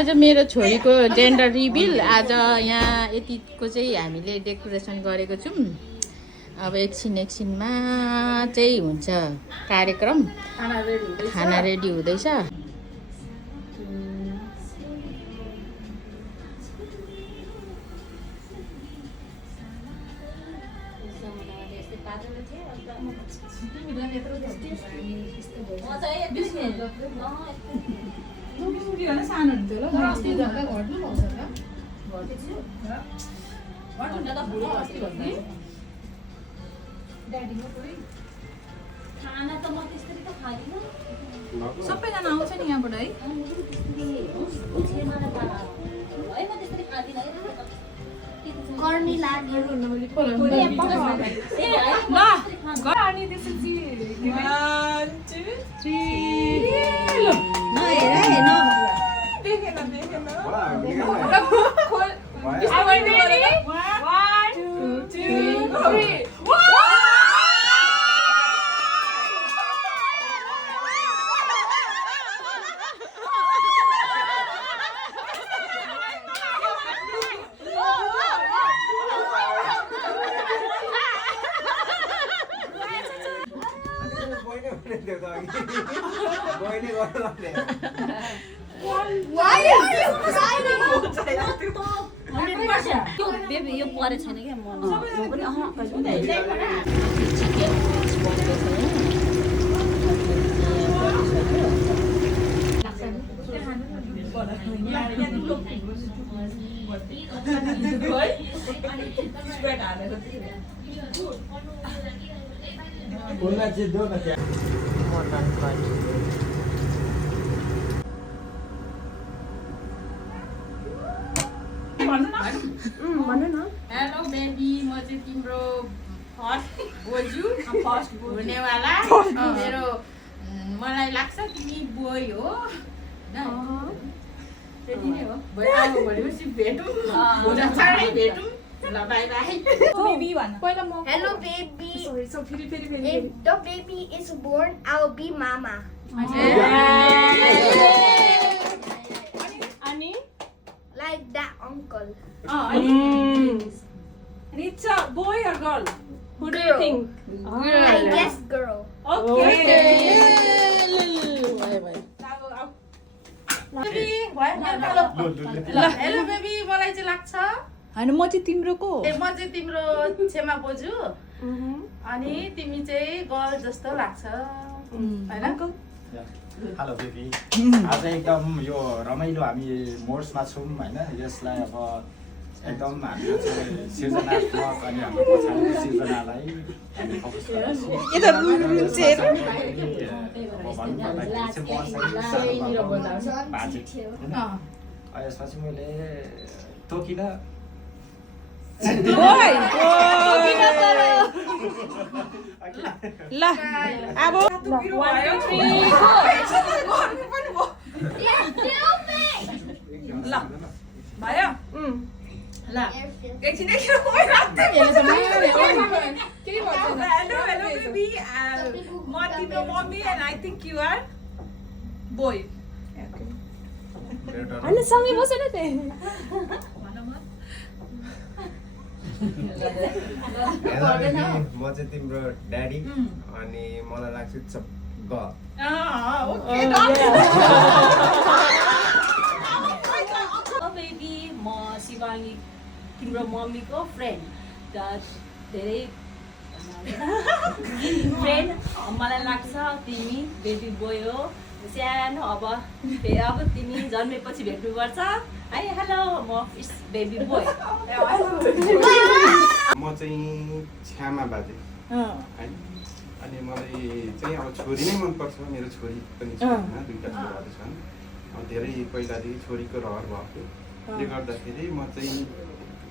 आज मेरो छोरीको जेन्डर रिभिल आज यहाँ यतिको चाहिँ हामीले डेकोरेसन गरेको छौँ। अब एकछिनमा चाहिँ हुन्छ कार्यक्रम, खाना रेडी हुँदैछ। सानो हुन्थ्यो ल खाना त म त्यसरी त खादिन। सबैजना आउँछ नि यहाँबाट है। कर्नी लाग्यो बेबी यो परे छैन क्या म पनि हेलो बेबी, म चाहिँ तिम्रो फर्स्ट बोजू हुनेवाला। मेरो मलाई लाग्छ तिमी बोय हो होइन, त्यति नै हो। अब भनेपछि भेटौँ, चाँडै भेटौँ। ल by by. Hello baby. If the baby is born, I'll be mama. Like that uncle. And it's a boy or girl? Who do you think? I guess girl. Okay. Hello baby, मलाई चाहिँ लाग्छ हैन म चाहिँ तिम्रो को म चाहिँ तिम्रो छेमा बोजू, अनि तिमी चाहिँ गर्ल जस्तो लाग्छ हैन? हेलो बेबी, आज एकदम यो रमाइलो हामी मोर्समा छौँ होइन। यसलाई अब एकदम हामीले चाहिँ सृजनात्मक अनि हाम्रो पछाडिको सृजनालाई हामी फोकस गर्छौँ। यसपछि मैले तोकिन ल अब 1 2 3 ल भयो ल एकछिन हेलो बेबी म तिम्रो mummy and I think you are boy अनि सँगै बसेन त म चाहिँ तिम्रो ड्याडी अनि मलाई लाग्छ बेबी म शिवाङ्गी तिम्रो मम्मीको फ्रेन्ड धेरै फ्रेन्ड मलाई लाग्छ तिमी बेबी बोय हो सानो। अब तिमी जन्मेपछि भेट्नुपर्छ है। हेलो म बेबी बोय। म चाहिँ छ्यामा बाजे है। अनि मलाई चाहिँ अब छोरी नै मनपर्छ। मेरो छोरी पनि छ, दुईवटा छोराहरू छन्। अब धेरै पहिलादेखि छोरीको रहर भएको त्यसले गर्दाखेरि म चाहिँ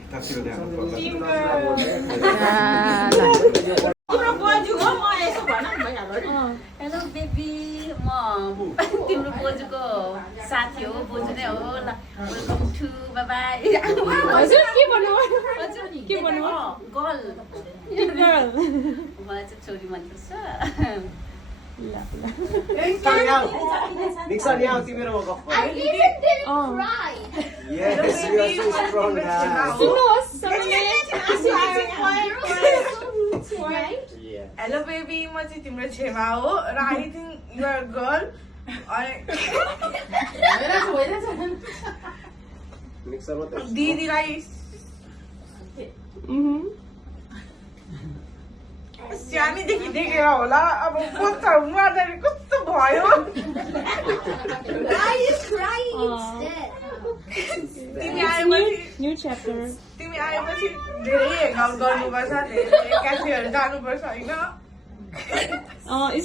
यतातिर ध्यान पर्छ। हेलो बेबी, म तिम्रो बोजूको साथी हो, बोजू नै हो। ल वेलकम टु बाई बाई। हजुर के भन्नु गर्ल मलाई चाहिँ छोरी मनपर्छ। Nixon, यहाँ तिमीहरू गफ I even didn't Oh. cry. Yes, you are so strong guys. सुन्नुहोस् सबैले Right? Yeah. हेलो बेबी म चाहिँ तिम्रो छेमा हो र I think you are girl Nixon मात्रै दिदीलाई सानैदेखि देखेर होला अब बच्चाहरू मार्दाखेरि कस्तो भयो Why are you crying instead? तिमी आएपछि न्यू च्याप्टर तिमी आएपछि धेरै हेङआउट गर्नुपर्छ धेरै क्याफेहरू जानुपर्छ होइन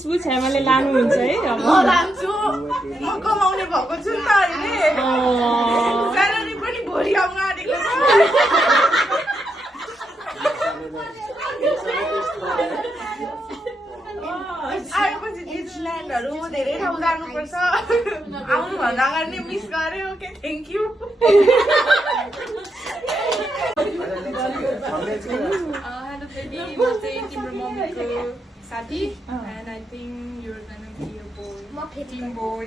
स्कुल छेमाले लानुहुन्छ है अब म लान्छु म कमाउने भएको छु नि त अहिले स्यालेरी पनि भोलि आउन आँटेको छ आएपछि डिजल्यान्डहरू धेरै ठाउँ जानुपर्छ आउनुभन्दा अगाडि नै मिस गर्यो okay thank you Hello baby, म चाहिँ तिम्रो मम्मीको साथी and I think you're gonna be a boy. म फेरि Team boy.